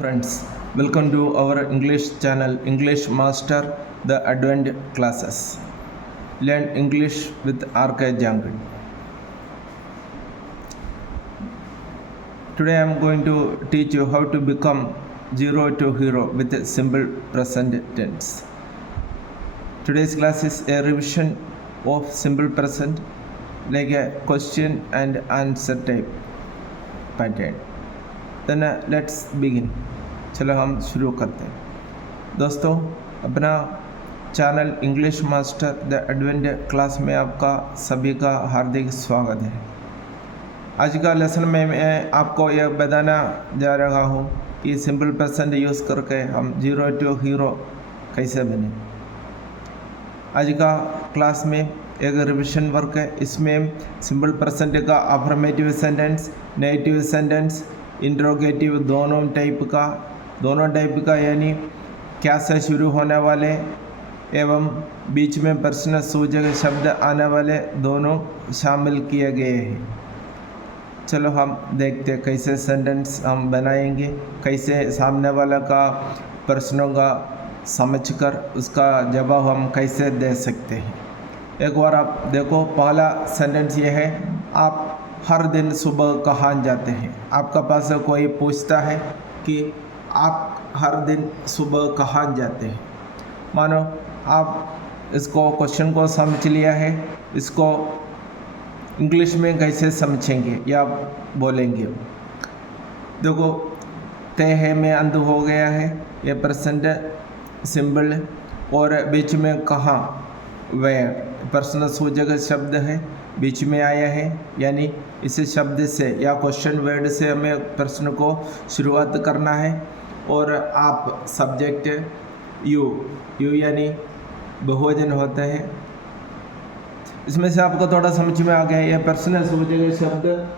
Friends, welcome to our English channel English Master the Advanced Classes. Learn English with RK Jungle. Today I am going to teach you how to become zero to hero with a simple present tense. Today's class is a revision of simple present like a question and answer type pattern. Then let's begin. चलो हम शुरू करते हैं। दोस्तों, अपना channel English master the advent class में आपका सभी का हार्दिक स्वागत है। आज का लेसन में मैं आपको यह बताना जा रहा हूँ कि सिंपल प्रेजेंट यूज़ करके हम जीरो टू हीरो कैसे बने। आज का क्लास में एक रिविजन वर्क है। इसमें सिंपल प्रेजेंट का affirmative sentence, negative sentence, interrogative दोनों टाइप का यानी क्या से शुरू होने वाले एवं बीच में प्रश्न सूचक शब्द आने वाले दोनों शामिल किए गए हैं। चलो हम देखते हैं कैसे सेंटेंस हम बनाएंगे, कैसे सामने वाला का प्रश्नों का समझकर उसका जवाब हम कैसे दे सकते हैं। एक बार आप देखो, पहला सेंटेंस ये है, आप हर दिन सुबह कहाँ जाते हैं। आपका पास कोई पूछता है कि आप हर दिन सुबह कहाँ जाते हैं। मानो आप इसको क्वेश्चन को समझ लिया है, इसको इंग्लिश में कैसे समझेंगे या बोलेंगे। देखो, तय है में अंत हो गया है, ये प्रेजेंट सिंबल और बीच में कहाँ वेयर प्रश्न सूचक शब्द है बीच में आया है, यानी इस शब्द से या क्वेश्चन वर्ड से हमें प्रश्न को शुरुआत करना है। और आप सब्जेक्ट यू यानी बहुवचन होता है। इसमें से आपको थोड़ा समझ में आ गया। यह प्रश्न सूचक शब्द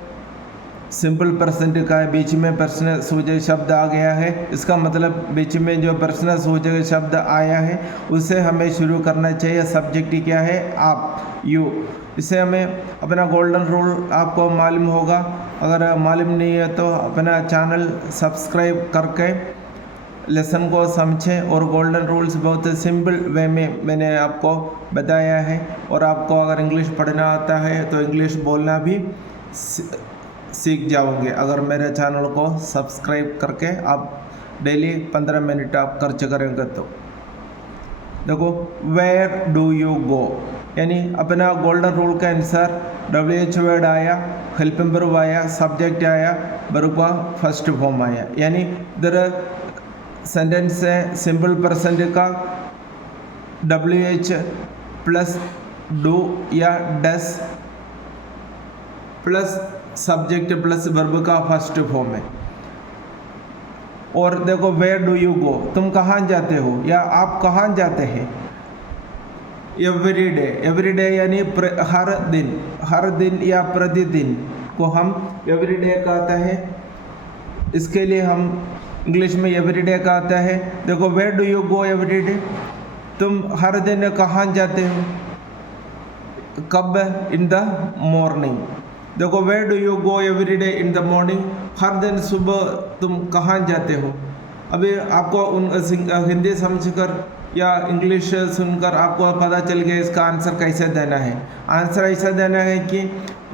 सिंपल प्रेजेंट का है, बीच में प्रश्न सूचक शब्द आ गया है। इसका मतलब बीच में जो प्रश्न सूचक शब्द आया है उसे हमें शुरू करना चाहिए। सब्जेक्ट क्या है? आप, यू। इसे हमें अपना गोल्डन रूल आपको मालूम होगा। अगर मालूम नहीं है तो अपना चैनल सब्सक्राइब करके लेसन को समझें। और गोल्डन रूल्स बहुत सिंपल वे में मैंने आपको बताया है। और आपको अगर इंग्लिश पढ़ना आता है तो इंग्लिश बोलना भी सीख जाओगे अगर मेरे चैनल को सब्सक्राइब करके आप डेली 15 मिनट आप खर्च करेंगे तो। देखो, वेयर डू यू गो यानी अपना गोल्डन रूल के अनुसार WH वर्ड आया, हेल्पिंग वर्ब आया, सब्जेक्ट आया, वर्ब का फर्स्ट फॉर्म आया। यानी इधर सेंटेंस है सिंपल प्रेजेंट का WH प्लस डू या डस प्लस सब्जेक्ट प्लस वर्ब का फर्स्ट फॉर्म है। और देखो, वेयर डू यू गो, तुम कहाँ जाते हो या आप कहाँ जाते हैं। एवरी डे यानी हर दिन या प्रतिदिन को हम एवरी डे कहते हैं। इसके लिए हम इंग्लिश में एवरी डे कहते हैं। देखो, where do you go every day, तुम हर दिन कहाँ जाते हो, कब? In the morning. देखो, where do you go every day in the morning, हर दिन सुबह तुम कहाँ जाते हो। अभी आपको हिंदी समझकर या इंग्लिश सुनकर आपको पता चल गया इसका आंसर कैसे देना है। आंसर ऐसा देना है कि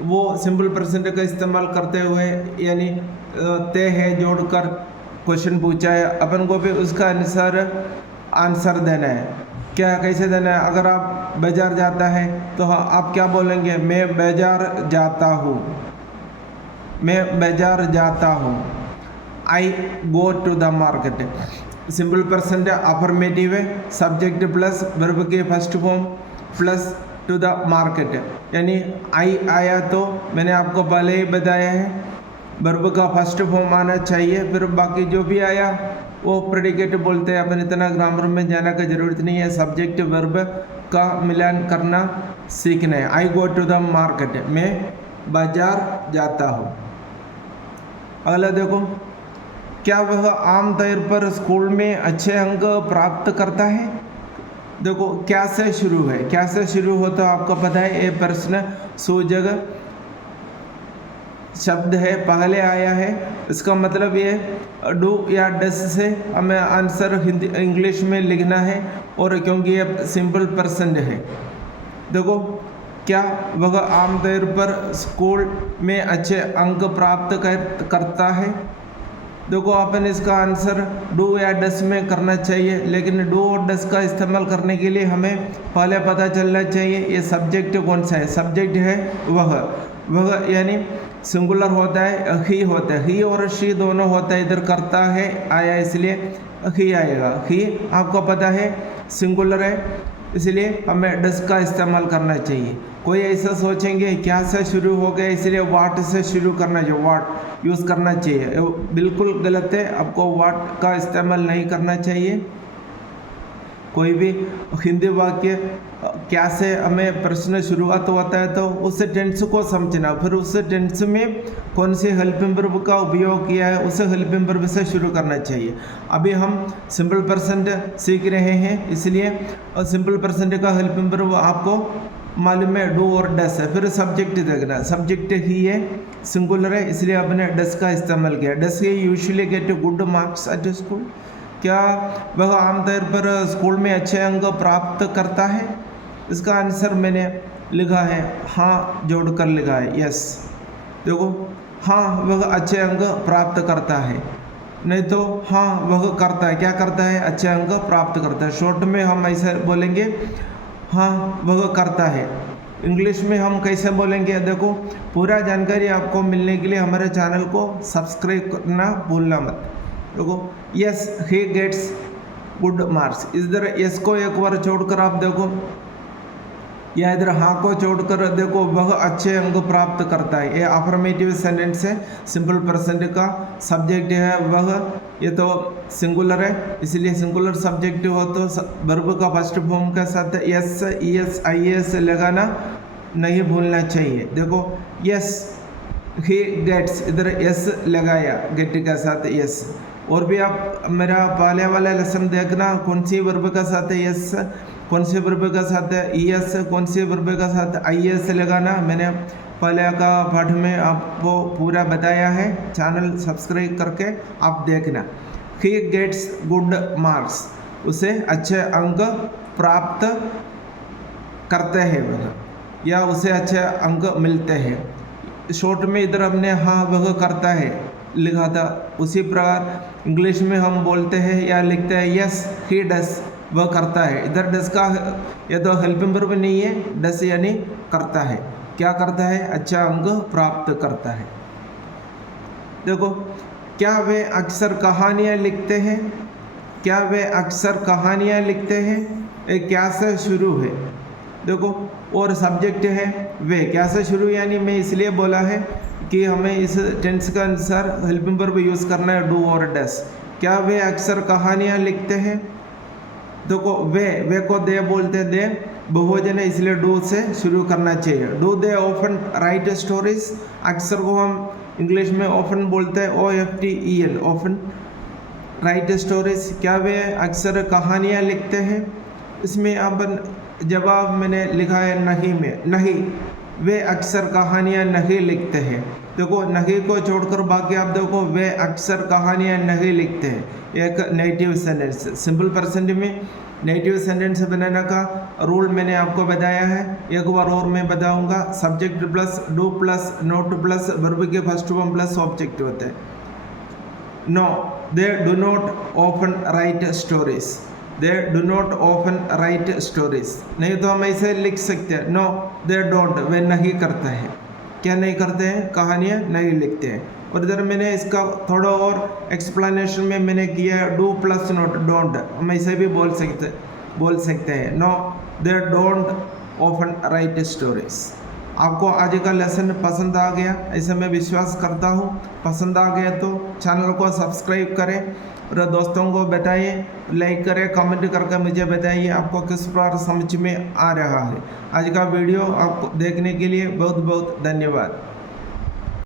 वो सिंपल प्रेजेंट का इस्तेमाल करते हुए यानी ते है जोड़कर क्वेश्चन पूछा है, अपन को भी उसका अनुसार आंसर देना है। क्या कैसे देना है? अगर आप बाजार जाता है तो आप क्या बोलेंगे? मैं बाजार जाता हूँ, मैं बाजार जाता हूँ। I go to the market. Simple present affirmative है, सब्जेक्ट प्लस वर्ब के first form plus to the market यानी आई आया तो मैंने आपको पहले ही बताया है वर्ब का फर्स्ट फॉर्म आना चाहिए, फिर बाकी जो भी आया वो प्रेडिकेट बोलते हैं। अपन इतना ग्रामर में जाना की ज़रूरत नहीं है, सब्जेक्ट वर्ब का मिलान करना सीखना है। आई गो टू द मार्केट, मैं बाजार जाता हूँ। अगला देखो, क्या वह आमतौर पर स्कूल में अच्छे अंक प्राप्त करता है। देखो, क्या से शुरू है, क्या से शुरू होता है आपको पता है। ये प्रश्न सूचक शब्द है, पहले आया है इसका मतलब ये डू या डस से हमें आंसर हिंदी इंग्लिश में लिखना है, और क्योंकि ये सिंपल पर्सन है। देखो, क्या वह आमतौर पर स्कूल में अच्छे अंक प्राप्त करता है। देखो, अपन इसका आंसर डू या डस में करना चाहिए, लेकिन डू और डस का इस्तेमाल करने के लिए हमें पहले पता चलना चाहिए ये सब्जेक्ट कौन सा है। सब्जेक्ट है वह यानी सिंगुलर होता है, ही होता है, ही और शी दोनों होता है। इधर करता है आया, इसलिए ही आएगा। ही आपको पता है सिंगुलर है, इसलिए हमें डस का इस्तेमाल करना चाहिए। कोई ऐसा सोचेंगे क्या से शुरू हो गया, इसलिए वाट से शुरू करना चाहिए, वाट यूज़ करना चाहिए। बिल्कुल गलत है, आपको वाट का इस्तेमाल नहीं करना चाहिए। कोई भी हिंदी वाक्य क्या से हमें प्रश्न शुरुआत होता है तो उस टेंस को समझना, फिर उस टेंस में कौन से हेल्पिंग वर्ब का उपयोग किया है उसे हेल्पिंग वर्ब से शुरू करना चाहिए। अभी हम सिंपल पर्सन सीख रहे हैं, इसलिए सिंपल पर्सन का हेल्पिंग वर्ब आपको मालूम है डू और डस है। फिर सब्जेक्ट देखना, सब्जेक्ट ही है, सिंगुलर है, इसलिए आपने डस का इस्तेमाल किया। Does usually get good marks at school. क्या वह आमतौर पर स्कूल में अच्छे अंक प्राप्त करता है। इसका आंसर मैंने लिखा है हाँ जोड़कर लिखा है, यस। देखो, हाँ वह अच्छे अंक प्राप्त करता है, नहीं तो हाँ वह करता है। क्या करता है, अच्छे अंक प्राप्त करता है। शॉर्ट में हम ऐसे बोलेंगे हाँ वह करता है। इंग्लिश में हम कैसे बोलेंगे, देखो पूरा जानकारी आपको मिलने के लिए हमारे चैनल को सब्सक्राइब करना भूलना मत। देखो, yes he gets good marks, इधर यस को एक बार छोड़कर आप देखो, या इधर हाँ को छोड़कर देखो, वह अच्छे अंक प्राप्त करता है। ये अफर्मेटिव सेंटेंस है, सिंपल पर्सन का सब्जेक्ट है वह, ये तो सिंगुलर है, इसलिए सिंगुलर सब्जेक्ट हो तो वर्ब का फर्स्ट फॉर्म के साथ S E S I S लगाना नहीं भूलना चाहिए। देखो, यस ही गेट्स, इधर एस लगाया गेट के साथ यस। और भी आप मेरा पहले वाला लेसन देखना, कौन सी वर्ब का साथ है यस, कौन से वर्ब का साथ है ई एस, कौन से वर्ब का साथ आई एस लगाना। मैंने पहले का पाठ में आपको पूरा बताया है, चैनल सब्सक्राइब करके आप देखना। ही गेट्स गुड मार्क्स, उसे अच्छे अंक प्राप्त करते हैं वह, या उसे अच्छे अंक मिलते हैं। शॉर्ट में इधर हमने हाँ वह करता है लिखा था, उसी प्रकार इंग्लिश में हम बोलते हैं या लिखते हैं यस ही डस, वह करता है। इधर डस का ये तो हेल्पिंग वर्ब नहीं है, डस यानी करता है। क्या करता है, अच्छा अंक प्राप्त करता है। देखो, क्या वे अक्सर कहानियाँ लिखते हैं। क्या वे अक्सर कहानियाँ लिखते हैं, ये क्या से शुरू है। देखो, और सब्जेक्ट है वे, क्या से शुरू यानी मैं इसलिए बोला है कि हमें इस टेंस का अनुसार हेल्पिंग वर्ब यूज़ करना है डू और डस। क्या वे अक्सर कहानियाँ लिखते हैं। देखो, वे को दे बोलते, दे बहुवचन है, इसलिए डू से शुरू करना चाहिए। Do they often write stories, अक्सर को हम इंग्लिश में ऑफन बोलते हैं, OFTEN, ऑफन राइट स्टोरीज। क्या वे अक्सर कहानियाँ लिखते हैं। इसमें अब जवाब मैंने लिखा है नहीं में, नहीं वे अक्सर कहानियाँ नहीं लिखते हैं। देखो, नहीं को छोड़कर बाकी आप देखो, वे अक्सर कहानियाँ नहीं लिखते हैं, एक नेगेटिव सेंटेंस। सिंपल पर्सन में नेगेटिव सेंटेंस बनाने का रूल मैंने आपको बताया है, एक बार और मैं बताऊंगा। Subject plus do plus not plus verb के फर्स्ट फॉर्म प्लस ऑब्जेक्ट होते हैं। No, they do not often write stories, they do not often write stories. नहीं तो हम ऐसे लिख सकते हैं, नो दे डोंट, वे नहीं करते हैं। क्या नहीं करते हैं, कहानियाँ नहीं लिखते हैं। और इधर मैंने इसका थोड़ा और एक्सप्लेनेशन में मैंने किया है, डू प्लस नॉट डोंट, हम ऐसे भी बोल सकते हैं, no they don't often write stories. आपको आज का लेसन पसंद आ गया ऐसे मैं विश्वास करता हूँ। पसंद आ गया तो चैनल को सब्सक्राइब करें और दोस्तों को बताइए, लाइक करें, कमेंट करके मुझे बताइए आपको किस प्रकार समझ में आ रहा है। आज का वीडियो आपको देखने के लिए बहुत बहुत धन्यवाद।